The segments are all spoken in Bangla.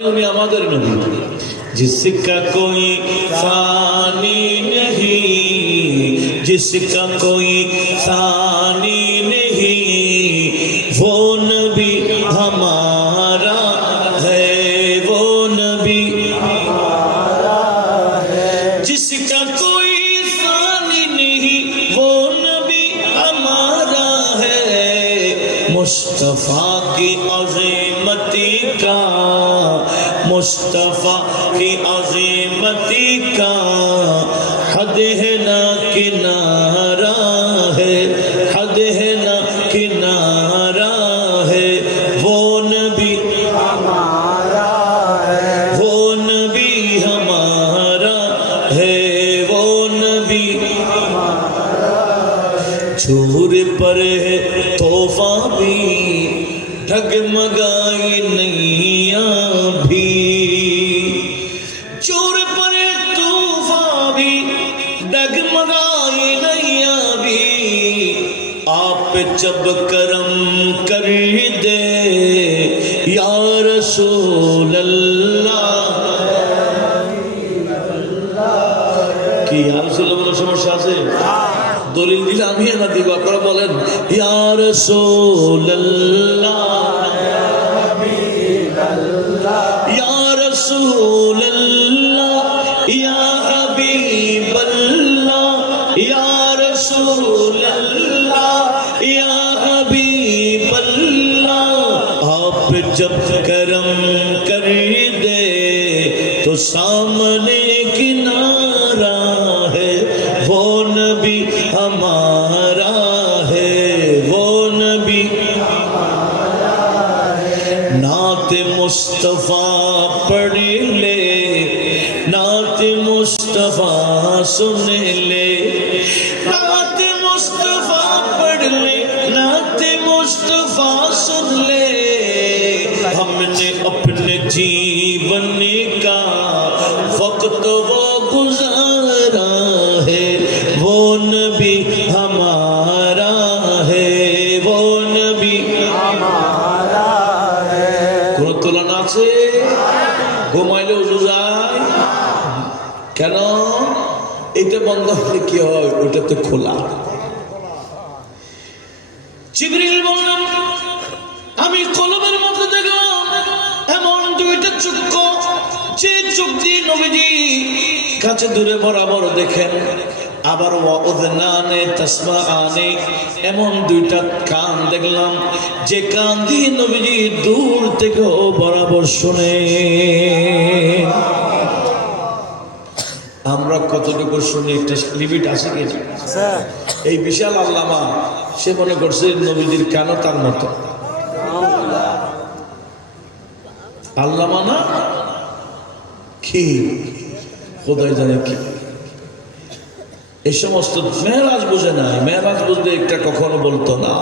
उन्हें हमारे नबी जिसका कोई सानी नहीं, जिसका कोई सानी नहीं, वो नबी हमारा है, वो नबी हमारा है। जिसका कोई सानी नहीं, वो नबी हमारा है। मुस्तफा की अज़ीमती का, मुस्तफा की अज़ीमती का हद है ना किनारा है, हद है ना किनारा है। वो नबी हमारा है, वो नबी हमारा है, वो नबी हमारा है। छूर पर है तोहफा भी, डगमगाई नैया भी, चोर पर तूफा भी, डगमगाई नैया भी। आप जब करम कर दे या रसूल अल्लाह की, या रसूल अल्लाह समस्या से दलिल दिले আমি না দিব, আপনারা বলেন ইয়া রাসূলুল্লাহ ইয়া রাসূলুল্লাহ ইয়া হাবিবাল্লাহ ইয়া রাসূলুল্লাহ ইয়া হাবিবাল্লাহ। आप जब करम कर दे तो सामने किनारा है, वो नबी हमारा है, वो नबी हमारा है। नात मुस्तफा पढ़ ले, नात मुस्तफा सुन ले, नात मुस्तफा पढ़ ले, नात मुस्तफा सुन ले। हमने अपने जीवन का वक्त वो गुजारा है, वो नबी हमारा है, वो नबी हमारा है। কোন তুলনা আছে? ঘুমাইলে উজু যায় কেন? এটা বন্ধ হলে কি হয়? ওটাতে খোলা। জিবরিল বললেন আমি কলবের মধ্যে দেখলাম এমন দুইটা চক্ষু, যে চোখ দিয়ে নবীজি কাছে দূরে বরাবর দেখেন, আবার ওয়াউযনানে তাসমাআনে, এমন দুইটা কান দেখলাম যে কান দিয়ে নবীজি দূর থেকে বরাবর শুনে। আমরা কতটুকু শুনি একটা লিমিট আছে কি? এই বিশাল আল্লামা সে মনে করছে নবীজির কানও তার মতো। আল্লামা না কি খোদাই জানে কি। এই সমস্ত মেহরাজ বুঝে নাই, মেহরাজ বুঝলে একটা কখনো বলতো না।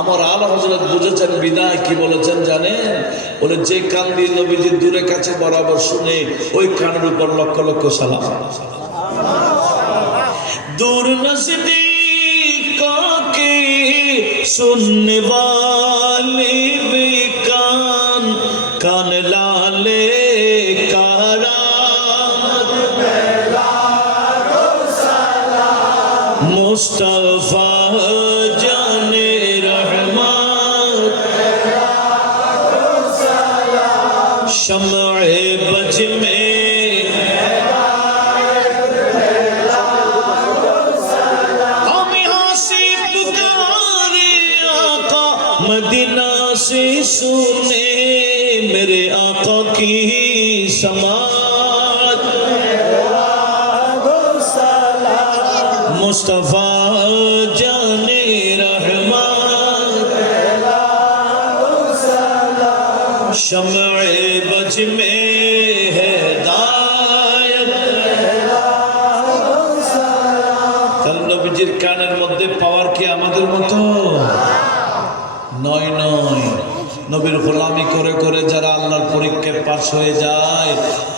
আমার আলা হযরত বুঝেছেন বিদায় কি বলেছেন জানেন? বলে যে কান দিয়ে নবীজির দূরে কাছে বরাবর শুনে, ওই কানের উপর লক্ষ লক্ষ সালাম। दूर नज़दीकों के सुनने वाले वे कान, कान लाले करामत मुस्तफा जाने रहमत, शम्अ-ए बज में मदीना से सुने मेरे आका की समात, मुस्तफा जाने रहमत, शम्अ-ए बज में हिदायत। তাহলে নবীজির কানের মধ্যে পাওয়ার কি আমাদের মতো? নয় নয়। নবীর গোলামি করে করে যারা আল্লাহর পরীক্ষায় পাস হয়ে যায়,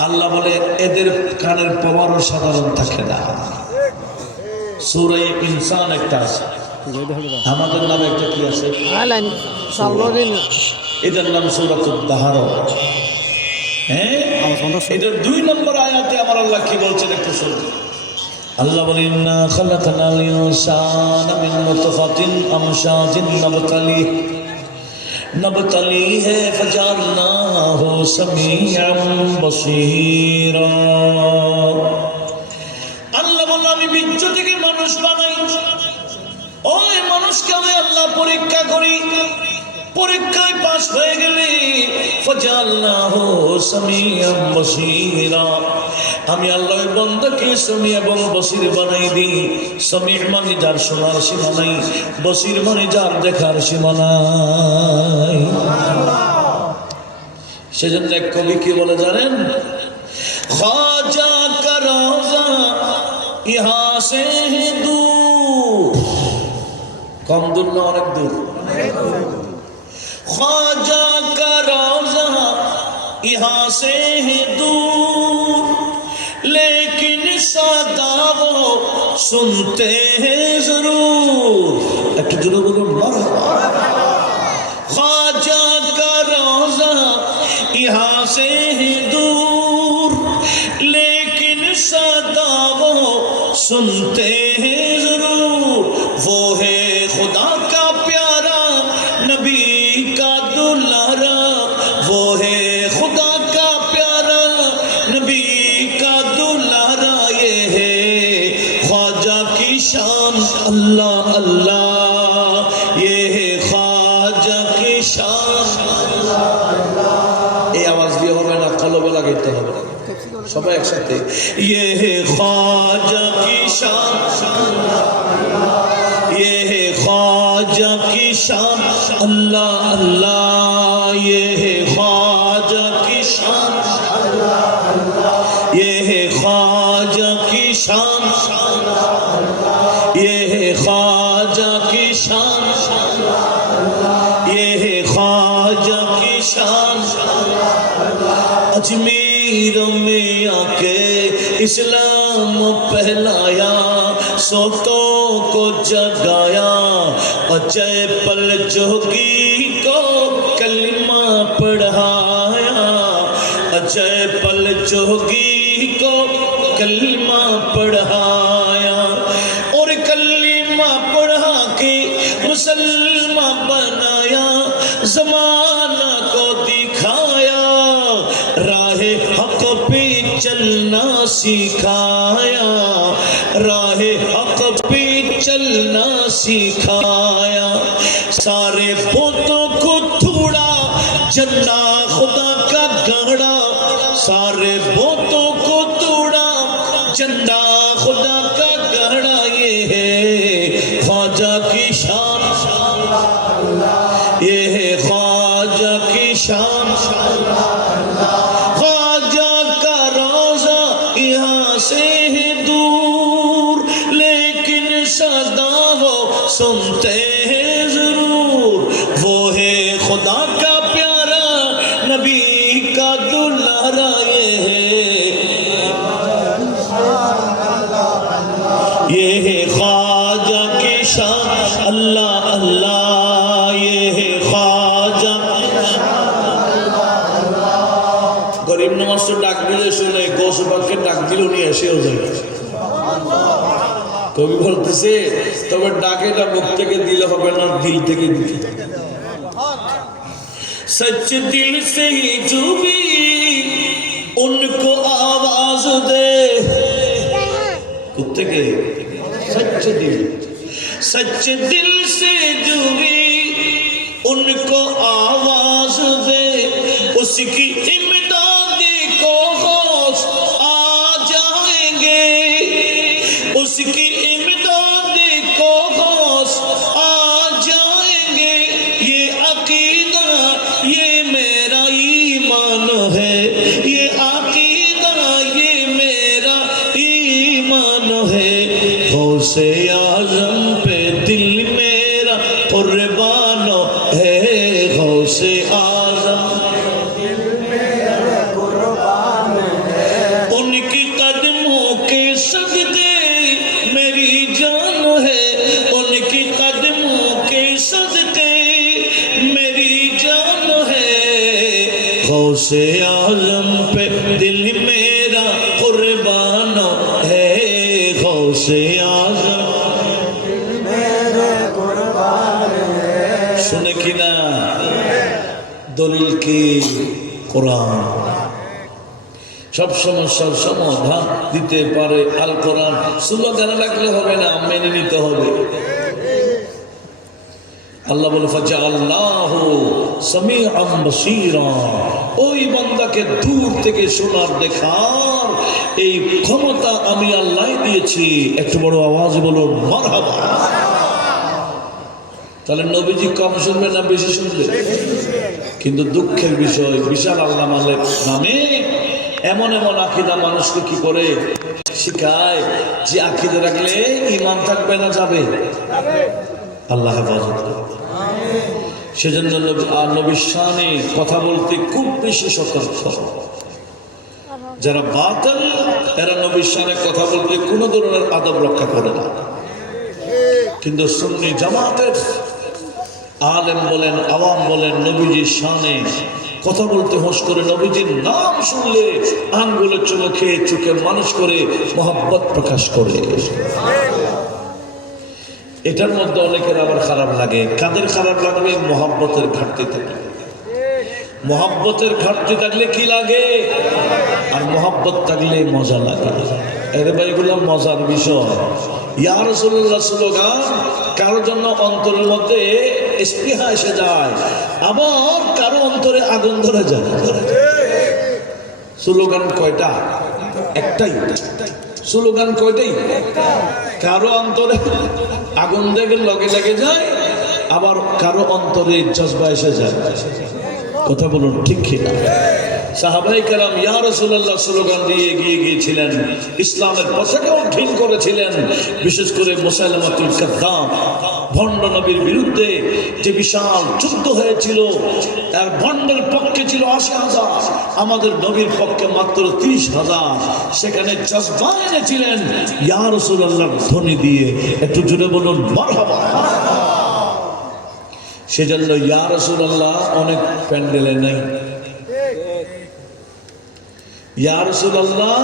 আল্লাহ বলে এদের কানের পাওয়ারও সাধারণ থাকে না। সূরা ইনসান একটা আছে, আমাদের নামে একটা কি আছে, এটার নাম সূরাতুদ দাহার। হ্যাঁ, এটার 2 নম্বর আয়াতে আমার আল্লাহ কি বলছেন একটু শুনুন। আল্লাহ বলেন, ইন্না খালাকনাল ইনসানা মিন নুতফাতিন আমশাজিন নবতালিহি ফাজআলনাহু সামিআন বাসীরা। আল্লাহ বলেন, আমি বীর্য থেকে মানুষ বানাই, ওই মানুষকে আমি আল্লাহ পরীক্ষা করি, পরীক্ষায় পাস হয়ে গেলে ফাজআলনাহু সামিআন বাসীরা, আমি আল্লাহর বান্দাকে সামি এবং বসির বানাই দিই। সামি মানে যার শোনার সীমা নাই, বসির মানে যার দেখার সীমা নাই। সেজন্য এক কবি কি বলে জানেন? খাজা কা রওজা ইহা সে দূর, কম দূর না অনেক দূর। ख्वाजा का रोज़ा यहाँ से है दूर, लेकिन सदा वो सुनते हैं जरूर। एक जरूर बोलो मरहबा। ख्वाजा का रोज़ा यहाँ से है दूर, लेकिन सदा वो सुनते हैं जरूर। वो है खुदा का प्यारा नबी का दुलारा, वो है खुदा का प्यारा नबी का दुलारा। ये है ख्वाजा की शान, अल्लाह अल्लाह, ये है ख्वाजा की शान, अल्लाह अल्लाह। ये आवाज দিয়ে হবে না, কলবে লাগাইতে হবে সবাই একসাথে। ये है ख्वाजा की शान, ये है ख्वाजा की शान, अल्लाह अल्लाह, ये है ख्वाजा की शान, अल्लाह अल्लाह, ये है ख्वाजा की शान, ये है ख्वाजा की शान, ये है ख्वाजा की शान। अजमेर में आके इस्लाम पहलाया, सोतों को जगाया, अजय पल जोगी को कलिमा पढ़ाया, अजय पल जोगी को कलिमा पढ़ाया, और कलिमा पढ़ा के मुसलमान बनाया, जमाना को दिखाया, राहे हक पे चलना सिखाया, राहे हक पे चलना सिखाया। सारे पोतों को थोड़ा जन्ना खुदा का गढ़ा, सारे पोतों को तोड़ा जन्ना खुदा का गढ़ा। ये है ख्वाजा की शान, ये है ख्वाजा की शान। ख्वाजा का रोज़ा यहाँ से है दूर, लेकिन सदा वो सुनते हैं जरूर। वो है खुदा का प्यारा नबी का दुलारा, ये है ख्वाजा की शान, अल्लाह अल्लाह, ये है ख्वाजा की शान। गरीब नवाज तो डाक दिले শুনে গোসবাকে ডাক দিল নিয়ে এসেও যায়। কবি বলতেছে তবে ডাকেটা মুখ থেকে দিলে হবে না, দিল থেকে দিতে। सच दिल से ही जो भी उनको आवाज दे, कुत्ते के सच दिल से जो भी उनको आवाज दे, उसकी इमदादी को गौस आ जाएंगे, उसकी इमदादी को गौस आ जाएंगे। ये अकीदा ये मेरा ईमान है, ये अकीदा ये मेरा ईमान है। गौसे आज़म पे दिल मेरा कुर्बान है, गौसे दिल मेरा कुर्बान है गौसे आज़म শুনে কিনা দলিল কি কোরআন সব সমস্যার সমাধান দিতে পারে আল কোরআন স্লোগান লাগলে হবে না মেনে নিতে হবে আল্লাহ বলে ফাজআলনাহু সামিআন বাসীরা ওই বান্দাকে দূর থেকে শোনার দেখার এই ক্ষমতা আমি আল্লাহ দিয়েছি একটু বড় আওয়াজ বলুন মারহাবা তাহলে নবীজি কম শুনবে না বেশি শুনবে কিন্তু দুঃখের বিষয় বিশাল আল্লাহ মালিক নামে এমন এমন আকীদা মানুষকে কি করে শিখায় যে আকীদা রাখলে ঈমান থাকবে না যাবে আল্লাহ হেফাজত করুন সেজন্য নবীর শানে কথা বলতে খুব বেশি সতর্ক যারা বাতিল এরা নবীর শানে কথা বলতে কোনো ধরনের আদব রক্ষা করে না কিন্তু সুন্নি জামাতের আলেম বলেন আওয়াম বলেন নবীজির শানে কথা বলতে হোঁশ করে নবীজির নাম শুনলে আঙ্গুলে চোখে চোখে মানুষ করে মহব্বত প্রকাশ করে এটার মধ্যে অনেকের আবার খারাপ লাগে কাদের খারাপ লাগবে মহব্বতের ঘাটতি থাকলে মহব্বতের ঘাটতি থাকলে কি লাগে আর মহব্বত থাকলে মজা লাগে এরে ভাইগুলো মজার বিষয় ইয়া রাসূলুল্লাহ স্লোগান কারোর জন্য অন্তরের মধ্যে স্পৃহা এসে যায় আবার কারো অন্তরে আগুন ধরে যায় স্লোগান কয়টা একটাই স্লোগান কয়টাই কারো অন্তরে আগুন দেখে লগে লেগে যায় আবার কারো অন্তরে জজবা এসে যায় কথা বলুন ঠিক কিনা সাহাবায়ে কেরাম ইয়া রাসূলুল্লাহ স্লোগান দিয়ে এগিয়ে গিয়েছিলেন ইসলামের পতাকাও ঠিক করেছিলেন বিশেষ করে মুসাইলামাতুল কাযযাব ভণ্ড নবীর বিরুদ্ধে যে বিশাল যুদ্ধ হয়েছিল আর ভণ্ডের পক্ষে ছিল ৮০,০০০ আমাদের নবীর পক্ষে মাত্র ৩০,০০০ সেখানে জজবা এনেছিলেন ইয়া রাসূলুল্লাহর ধ্বনি দিয়ে একটু জোরে বলুন মারহাবা সেজন্য ইয়া রাসূলুল্লাহ অনেক প্যান্ডেলে নাই ইয়া রাসূলুল্লাহ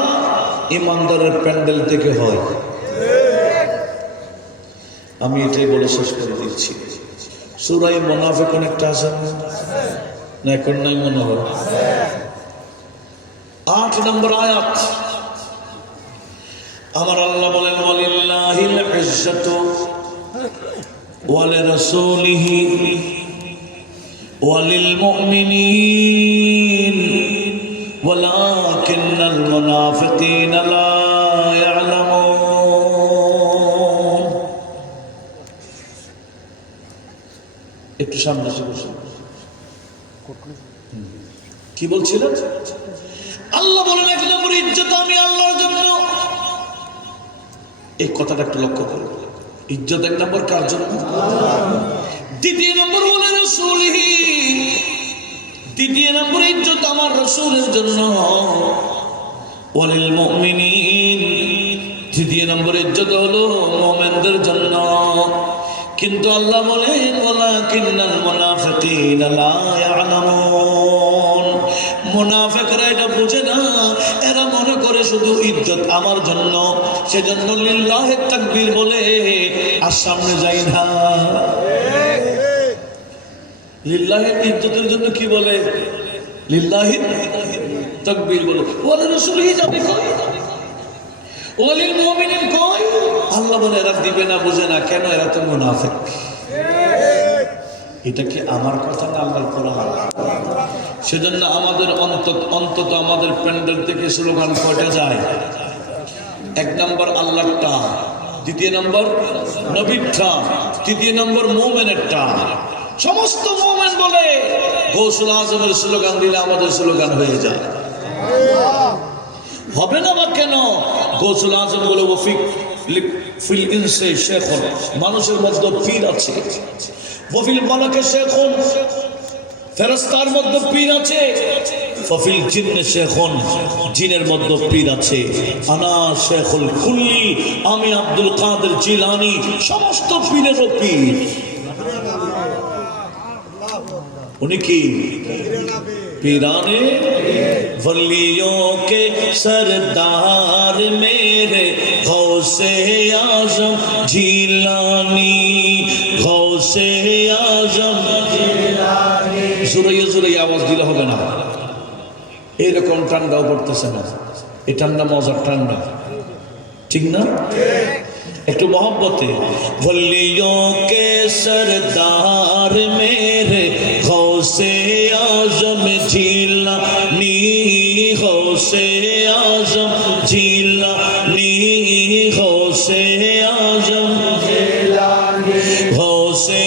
ইমানদারের প্যান্ডেল থেকে হয় আমি এটাই বলে শেষ করে দিচ্ছি সূরা মুনাফিকুন একটা আছে না এখন নাই মনে হয় ৮ নম্বর আয়াত আমার আল্লাহ বলেন ওয়ালিল্লাহিল ইজ্জাতু ওয়ালিরাসূলিহি ওয়ালিল মুমিনিন ওয়ালাকিন্নাল মুনাফিকিনা লা ইয়ালামুন একটু সামনে এসে বসুন কি বলছিলেন আল্লাহ বলেন এক নম্বর ইজ্জত আমি আল্লাহর জন্য এই কথাটা একটু লক্ষ্য করুন ইজ্জত এক নম্বর কার জন্য দ্বিতীয় নম্বর বলে রাসূলিহি দ্বিতীয় নম্বর ইজ্জত আমার রাসূলের জন্য ওয়ালিল মুমিনিন তৃতীয় নম্বর ইজ্জত হলো মুমিনদের জন্য কিন্তু আল্লাহ বলেন ওয়ালাকিন্নাল মুনাফিকিনা লা ইয়ালামুন মুনাফিকরা এটা বুঝে না এরা মনে করে শুধু ইজ্জত আমার জন্য সেজন্য লিল্লাহি তাকবীর বলে আর সামনে যাই না লিল্লাহি ইজ্জতের জন্য কি বলে লিল্লাহি তাকবীর বলে ওয়ালা রাসূলিহি যাবে কই ওয়ালিল মুমিনিন কই আল্লাহ বলে এরা দিবে না বুঝে না কেন এরা তো মুনাফিক এটা কি আমার কথা না আল্লাহর কোরআন সেজন্য আমাদের অন্তত আমাদের প্যান্ডেল থেকে স্লোগান কয়টা যায় এক নম্বর আল্লাহটা দ্বিতীয় নম্বর নবীরটা তৃতীয় নম্বর মুমিনেরটা সমস্ত মুমিন বলে গৌসুল আজমের স্লোগান দিলে আমাদের স্লোগান হয়ে যায় হবে না বা কেন গৌসুল আজম বলে ওয়াফিক ফিল ইনসে শেখুন মানুষের মধ্যে পীর আছে ওয়াফিল মালাকে শেখুন ফেরেশতার মধ্যে পীর আছে ওয়াফিল জিন্নে শেখুন জিনের মধ্যে পীর আছে আনা শেখুল কুল্লি আমি আব্দুল কাদের জিলানী সমস্ত পীরেরও পীর উনি কি पीराने वलियों के सरदार मेरे गौसे आजम जिलानी गौसे आजम जिलानी জোরে জোরে আওয়াজ দিলে হবে না এরকম ঠান্ডাও পড়তেছে না এই ঠান্ডা মজার ঠান্ডা ঠিক না একটু मोहब्बते वलियों के सरदार मेरे गौसे आजम जिलानी गौसे आजम जिलानी गौसे आजम जिलानी गौसे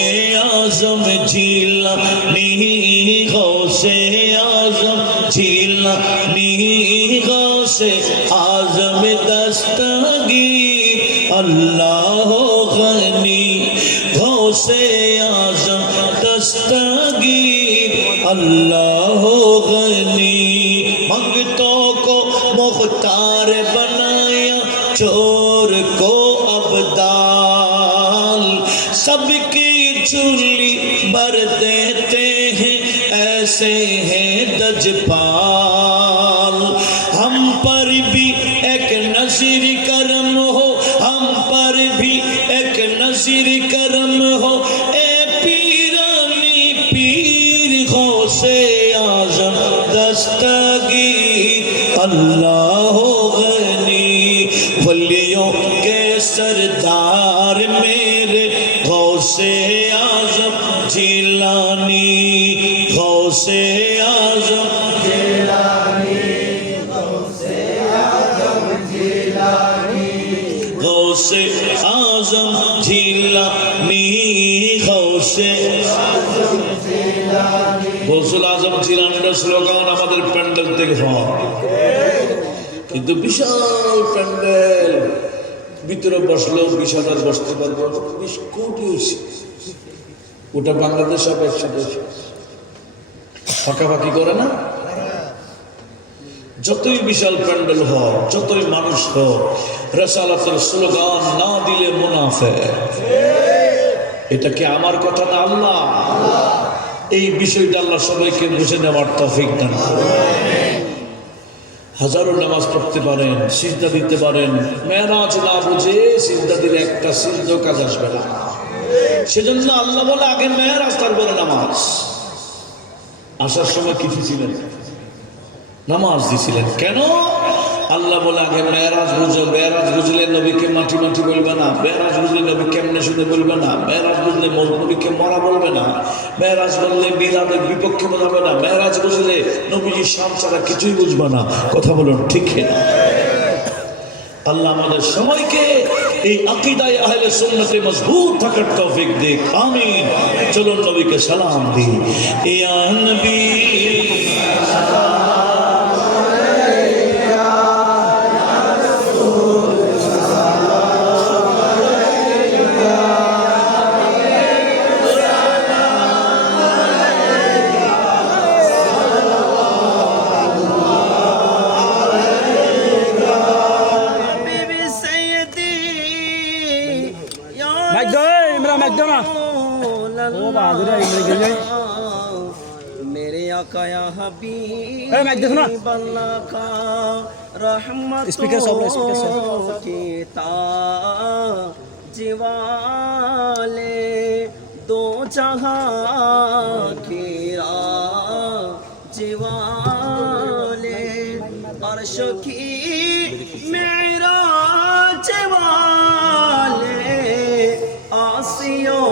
आजम जिलानी गौसे आजम जिलानी गौसे आजम दस्तगीर अल्लाह गनी गौसे आजम दस्तगीर अल्लाह गनी मंगतों को मुख्तार बनाया चोर को अब्दाल सबकी झोली भर देते हैं ऐसे हैं दजपाल हम पर भी एक नज़ीर करम हो हम पर भी एक नज़ीर करम हो ए पीरानी पीर गौसे आजम दस्तगीर अल्लाह गनी वलियों के सरदार मेरे गौसे आजम जिलानी गौसे आजम जिलानी गौसे आजम जिलानी गौसे आजम जिलानी गौसे आजम जिलानी गौसुल आजम जिलानीর স্লোগান আমাদের প্যান্ডেল থেকে হয় কিন্তু বিশাল প্যান্ডেল ভিতরে বসলেও 20,000 বসতে পারবে 20 কোটি হয়েছে ওটা বাংলাদেশ সব একসাথে ফাঁকাফাঁকি করে না যতই বিশাল প্যান্ডেল হয় যতই মানুষ হোক রিসালাতের স্লোগান না দিলে মুনাফিক এটা কি আমার কথা না আল্লাহ এই বিষয়টা আল্লাহ সবাইকে বুঝে নেওয়ার তৌফিক দান হাজারো নামাজ পড়তে পারেন সিজদা দিতে পারেন মেরাজ না বুঝে সিজদা দিলে একটা সিজদাও কাজ আসবে না সেজন্য আল্লাহ বলে আগে মেরাজ তারপরে নামাজ আসার সময় কি ছিলেন নামাজ দিছিলেন কেন আল্লাহ বলে আগে মেরাজ বুঝো মেরাজ বুঝলে নবীকে মাটি মাটি বলবে না মেরাজ বুঝলে নবী কেমনে শুনে বলবে না মেরাজ বুঝলে নবীকে মরা বলবে না মেরাজ বললে বিরাদের বিপক্ষে বোঝাবে না মেরাজ বুঝলে নবীজির শান ছাড়া কিছুই বুঝবে না কথা বলুন ঠিক না আল্লাহ আমাদের সবাইকে এই আকীদায়ে আহলে সুন্নতে মজবুত থাকার তৌফিক দিক আমিন চলুন নবীকে সালাম দিই ইয়া নবী मेरे आका या हबीब अल्लाह का रहमतों के ताजवाले दो जहां के राजवाले अर्श की मेराज वाले आसियों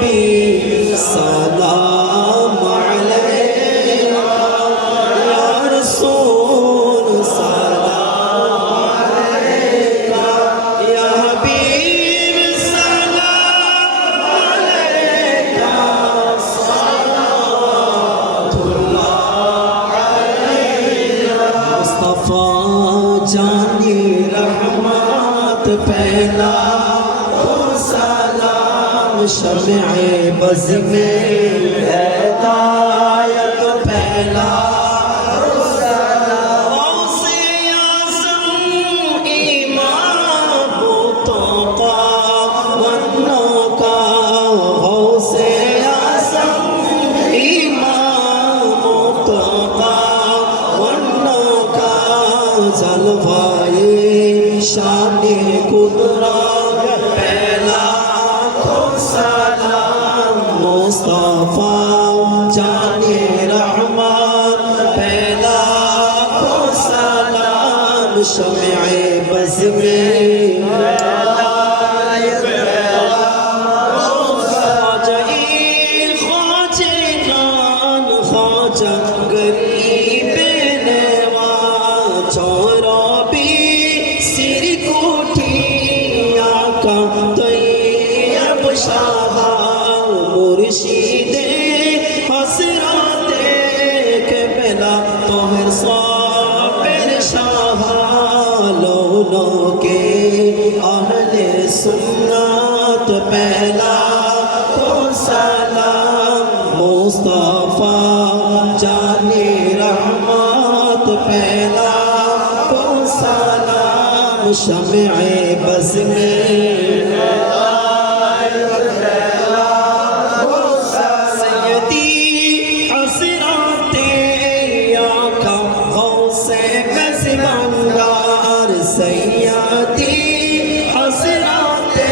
हबीब सलाम अलैका या रसूल सलाम अलैका या हबीब सलाम अलैका सलावतुल्लाह अलैका मुस्तफा जानी रहमत पहला शम्ए बज़ में हिदायत पहला गौसे आज़म इमाम बुतों वन्नों का गौसे आज़म इमाम बुतों वन्नों का जलवाए शान कुदरत पहला मुस्तफा जाने रहमान पहला को सलाम शम्ए बज़ में ख्वाजे खान ख्वाजा गरीब नवाज चौराबी सिर कोठिया का तैयब शाह मुर्शिदे हसराते के बेला तोहर साबिर शाह लोनों के अहले सुन्नत पहला को सलाम मुस्तफा जाने रहमत पहला को सलाम शम्ए बज़ में सैयदी हसराते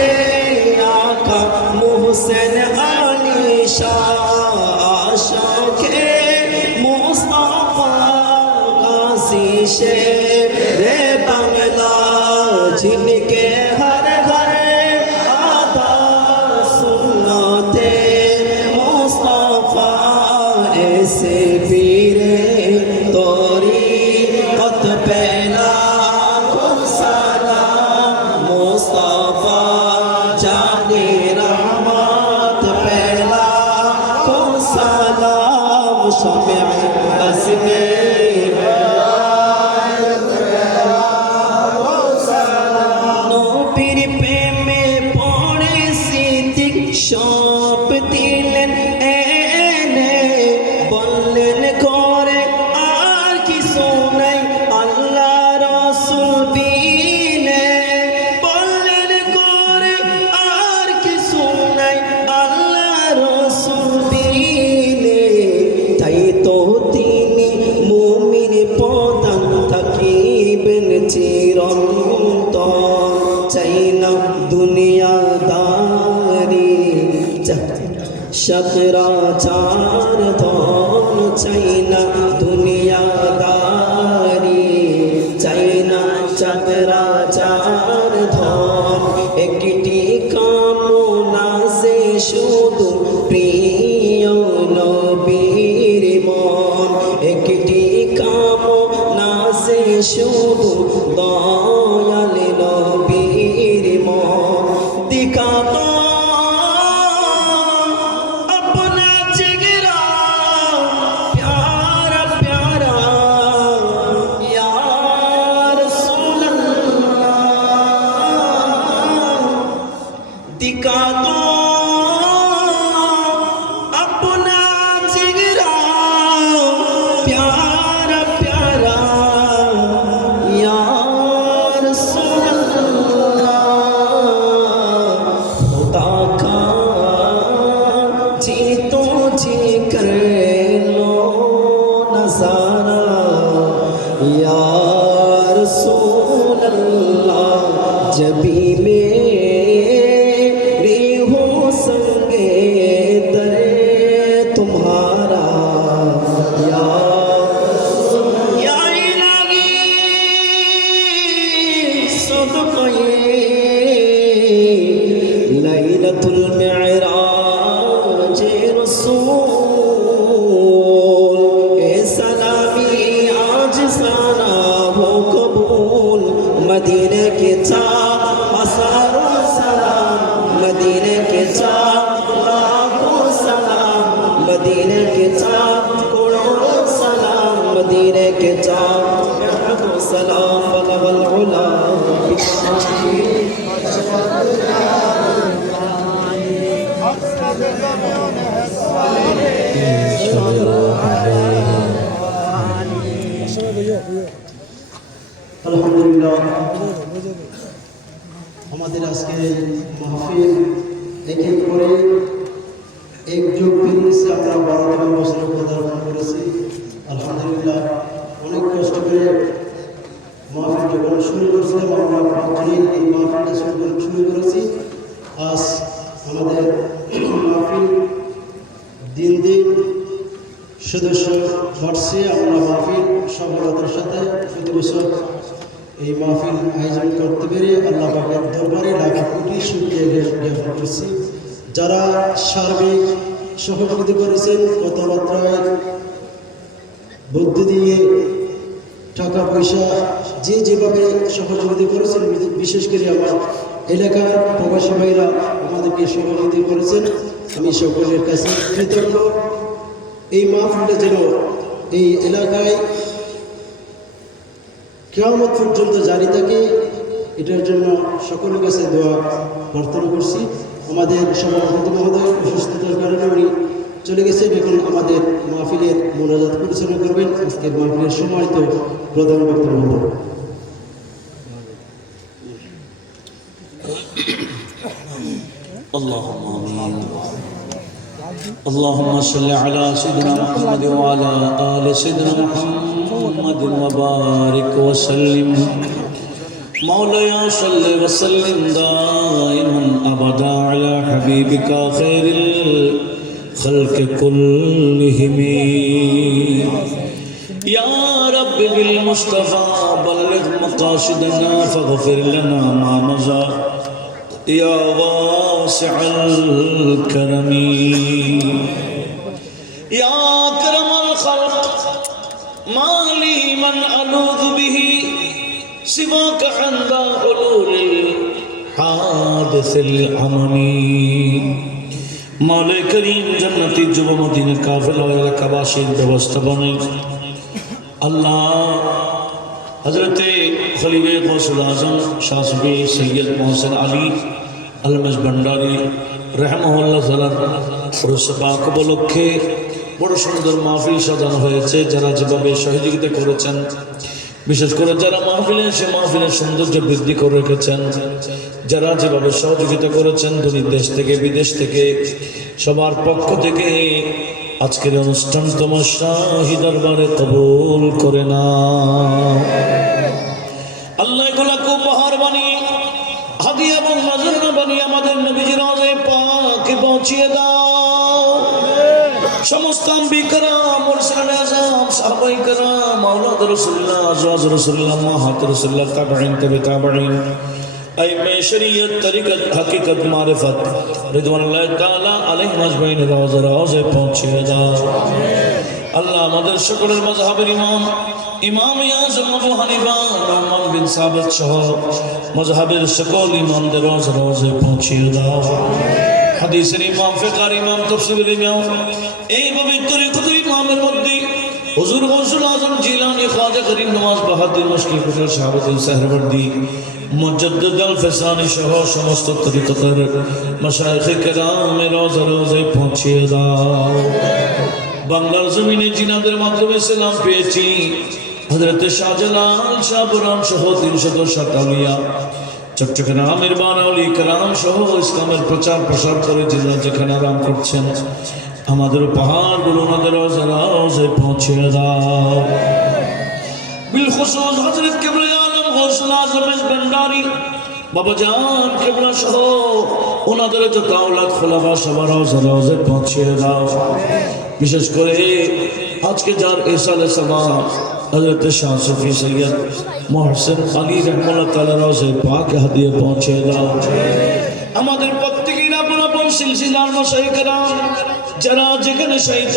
आका मुहसिन अली शाह आशिक़े मुस्तफा गाज़ी शेरे बंगला जिनके हर घर आदा सुन्नते मुस्तफा ऐसे पीरे तोरी पत पहला मुस्तफा जाने रहमत पहला को सलाम शम्ए बज़ में नो पीर पे में पौड़े सिद्दीक़ शौप दिलन एने बोलन करे आर की सोने अल्लाह रसूल बीने চিরন্তন চাই না দুনিয়াদারি সচরাচর ধন চাই না দুনিয়াদারি চাই না সচরাচর ধন একটি কামনা সে শুধু প্রিয় নবীর মন একটি কামনা সে শুধু দয়াল নবীর মন দিখা তো अपना जिगरा प्यारा प्यारा या रसूल अल्लाह दिखा तो अपना जिगरा प्यारा प्यारा या रसूल अल्लाह खुदा का जी तो जी कर लो नज़ारा या रसूल अल्लाह जबी मेरी हो संगे दरे तुम्हारा या इलाही सदक़े लैलतुल मिअराज चाँद कोड़ो सलाम मदीने के चाँद को सलाम बलवल उला আলহামদুলিল্লাহ আমাদের আজকে মাহফিল একে করে এক যুগ পেরিয়েছে আমরা 12তম বছরে পদার্পণ করেছি আলহামদুলিল্লাহ অনেক কষ্ট করে মাহফিল যখন শুরু করেছিলাম আমরা প্রতিদিন এই মাহফিলটা শুরু করেছি আজ আমাদের মাহফিল দিন দিন সদস্য বাড়ছে আমরা মাহফিল সফলতার সাথে প্রতি বছর এই মাহফিল আয়োজন করতে পেরে আল্লাহ পাকের দরবারে লাখ কোটি শুকরিয়া জ্ঞাপন করছি যারা সার্বিক সহযোগিতা করেছেন কথাবার্তায় বুদ্ধি দিয়ে টাকা পয়সা যে যেভাবে সহযোগিতা করেছেন বিশেষ করে আমার এলাকার প্রবাসী ভাইরা আমাদেরকে সহযোগিতা করেছেন আমি সকলের কাছে কৃতজ্ঞ এই মাহফিলটা যেন এই এলাকায় কিয়ামত পর্যন্ত জারি থাকে এটার জন্য সকলের কাছে দোয়া প্রার্থনা করছি আমাদের সভাপতি মহোদয় অসুস্থতার কারণে উনি চলে গেছেন এখন আমাদের মাহফিলের মোনাজাত পরিচালনা করবেন আজকের মাহফিলের সময় তো প্রধান বক্তা মহোদয় اللهم آمين اللهم صل على سيدنا محمد وعلى آل سيدنا محمد وبارك وسلم مولاي صل وسلم دائما أبدا على حبيبك خير الخلق كلهم يا رب بالمصطفى بلغ مقاصدنا فاغفر لنا ما مضى يا واسع الكرم يا أكرم الخلق ما لي من ألوذ به سواك عند حلول الحادث العممي মৌলাই করিম জান্নাতি যুব মদিনার কাফেলা ও এলাকাবাসীর ব্যবস্থাপনায় আল্লাহ হযরতে খলিফে গৌসুল আজম শাহ সুফি সৈয়দ মোহসেন আলী আলমজ ভণ্ডারী রহমাহুল্লাহ তাআলার উরুস পাক উপলক্ষে বড় সুন্দর মাহফিল সাজানো হয়েছে যারা যেভাবে সহযোগিতা করেছেন বিশেষ করে যারা মাহফিলে এসে মাহফিলের সৌন্দর্য বৃদ্ধি করে রেখেছেন যারা যেভাবে সহযোগিতা করেছেন দুনির দেশ থেকে বিদেশ থেকে সবার পক্ষ থেকে আজকের অনুষ্ঠান তোমার শাহী দরবারে কবুল করে নাও আল্লাহ এগুলোকে উপহার বানিয়ে হাদিয়া এবং নজরানা বানিয়ে আমাদের নবীজির রওজায়ে পাকে পৌঁছিয়ে দাও সমস্ত আম্বিয়া-কেরাম মুরসালিন আযম সাহাবায়ে-কেরাম আওলাদ রাসূলুল্লাহ আজওয়াজ রাসূলুল্লাহ উম্মাহাত রাসূলুল্লাহ তাবিঈন তাবিঈন আইম্মে শরীয়ত তরিকত হাকিকত মারিফত রিদওয়ানুল্লাহ তাআলা আলাইহিম আজমাইন রওজায়ে পৌঁছিয়ে দাও আল্লাহ আমাদের সকলের মাযহাবের ইমাম ইমাম আযম আবু হানিফা রহমান বিন সাবিত সহ মাযহাবের সকল ইমামদের রওজায়ে পৌঁছিয়ে দাও হাদিসের ইমাম ফিকহের ইমাম তাফসীরের ইমাম এই পবিত্র তরিকতের ইমামের মধ্যে হুজুর গৌসুল আজম জিলানী খাজা করিম নওয়াজ বাহাদুর মশকিল কুশল শাহাবুদ্দিন সাহেরবর্দী মুজাদ্দিদ আল ফিসানি সহ সমস্ত তরিকতের মাশায়েখে কেরামের রওজায়ে পৌঁছিয়ে দাও বাংলার জমিনে জিনাদের মাধ্যমে সালাম পেয়েছি হযরত শাহজালাল শাহপুরান সহ 307 আউলিয়া চট্টগ্রামের বানাউলি কেরাম সহ ইসলামের প্রচার প্রসার করে জিনা যেখানে আরাম করছেন আমাদের পাহাড়গুলো ওনাদের রওজায়ে পৌঁছিয়ে দাও বিলখুসুস হযরত কিবলা আলম গৌসুল আজম ভণ্ডারী বাবা জান কিবলা সহ ওনাদের যত আওলাদ খোলাফা সবার রওজায়ে পৌঁছিয়ে দাও বিশেষ করে আজকে যার ইসালে সামা হযরত শাহ সুফি সৈয়দ মোহসেন আলী রহমাতুল্লাহ তাআলা রওজায়ে পাকে হাদিয়া পৌঁছে দাও আমাদের প্রত্যেকের আপন আপন সিলসিলার মাশায়েখ কেরাম যারা যেখানে শহীদ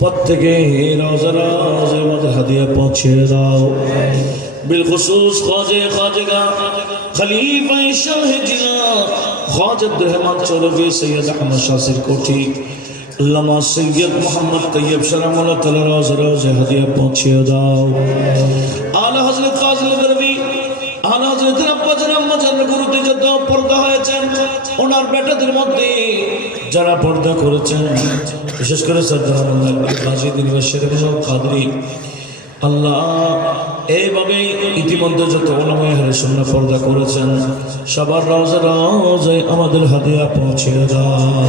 প্রত্যেকে রওজায়ে মধ্যে হাদিয়া পৌঁছে দাও বিলখুসুস খাজা খলিফা শাহ জিনা খাজা রহমান চৌধুরী সৈয়দ আহমদ শাসির কোঠি আল্লামা সৈয়দ মোহাম্মদ তৈয়ব সালামুল্লাহ তাআলা রওজা রওজা হাদিয়া পৌঁছে দাও। আলা হযরত কাজী বরবি আলা হযরত আব্বা জান আম্মা জান গুরুতে যত পর্দা হয়েছেন ওনার বেটাদের মধ্যে যারা পর্দা করেছেন, বিশেষ করে সরদার গাজী দিনবাস শেখ কাদরি, আল্লাহ এইভাবে ইতিমধ্যে যত ওলামায়ে আহলে সুন্নাহ পর্দা করেছেন সবার রওজা রওজায় আমাদের হাদিয়া পৌঁছে দাও।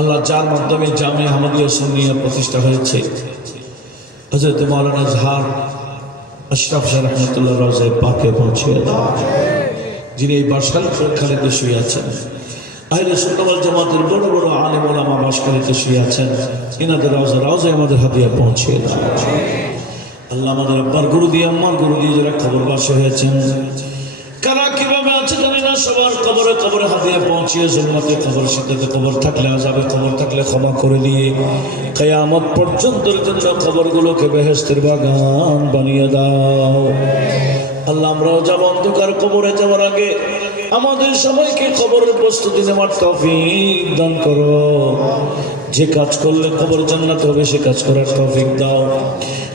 আল্লাহ যার মাধ্যমে জামিয়া আহমদিয়া সুন্নিয়া প্রতিষ্ঠা হয়েছে হযরত মাওলানা জহার আশরাফ শাহ রহমাতুল্লাহ রওজায় পাকে পৌঁছে দাও। যিনি এই বাসখালীতে শুয়ে আছেন, আহলে সুন্নাহ ওয়াল জামাতের বড় বড় আলেম ওলামা বাসখালীতে শুয়ে আছেন, এনাদের রওজা রওজায় আমাদের হাদিয়া পৌঁছে দাও। আল্লাহ আমাদের আব্বার গুরু দিয়ে আম্মার গুরু দিয়ে যারা কবরবাসী হয়েছেন, কারা কিভাবে আছে জানি না, সবার কবরে কবরে হাদিয়া পৌঁছিয়ে জান্নাতে কবর, শীতে কবর থাকলে আযাবে কবর থাকলে ক্ষমা করে দিয়ে কিয়ামত পর্যন্ত জন্য কবরগুলোকে বেহেশতের বাগান বানিয়ে দাও। আল্লাহ আমরাও যাব অন্ধকার কবরে যাওয়ার আগে আমাদের সবাইকে কবরের প্রস্তুতি নেওয়ার তৌফিক দান করো। যে কাজ করলে কবর জান্নাত হবে সে কাজ করার তৌফিক দাও,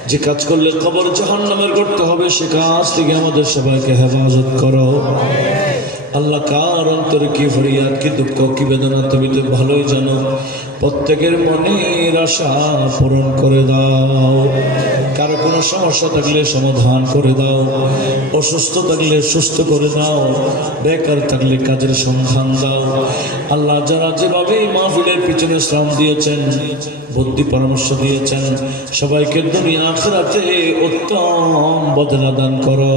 যে কাজ করলে কবর জাহান্নামের করতে হবে সে কাজ থেকে আমাদের সবাইকে হেফাজত করো। আল্লাহ কার অন্তরে কি ফরিয়াদ, কি দুঃখ, কি বেদনা তুমি তো ভালোই জানো। প্রত্যেকের মনের আশা পূরণ করে দাও। কারো কোনো সমস্যা থাকলে সমাধান করে দাও, অসুস্থ থাকলে সুস্থ করে দাও, বেকার থাকলে কাজের সন্ধান দাও। আল্লাহ যারা যেভাবে মাহফিলের পিছনে শ্রম দিয়েছেন, বুদ্ধি পরামর্শ দিয়েছেন, সবাইকে দুনিয়া আখিরাতে উত্তম বদলা দান করো।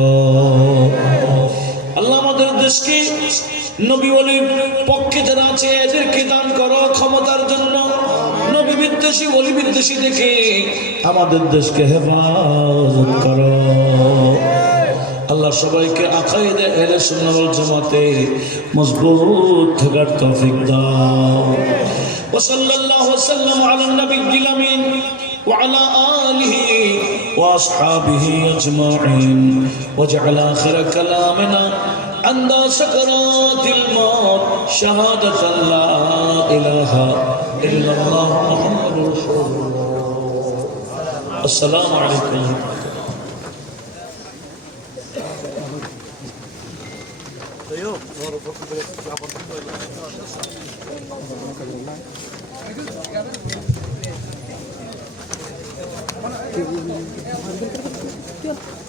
আল্লাহ আমাদের দেশকে নবী ওলির পক্ষে যারা আছে এদেরকে দান করো ক্ষমতার জন্য। নবী বিদ্বেষী ওলি বিদ্বেষী দেখে আমাদের দেশকে হেফাজত করো। আল্লাহ সবাইকে আকায়েদে আহলে সুন্নাহ ওয়াল জামাতে মজবুত থাকার তৌফিক দাও। ওয়া সাল্লাল্লাহু ওয়া সাল্লাম আলা নবিয়্যিল আমিন ওয়া আলা আলিহি ওয়া আসহাবিহি আজমাইন ওয়াজআল আখির কালামিনা عند سكرات الموت شهادة لا إله إلا الله محمد رسول الله. السلام عليكم. Thank you.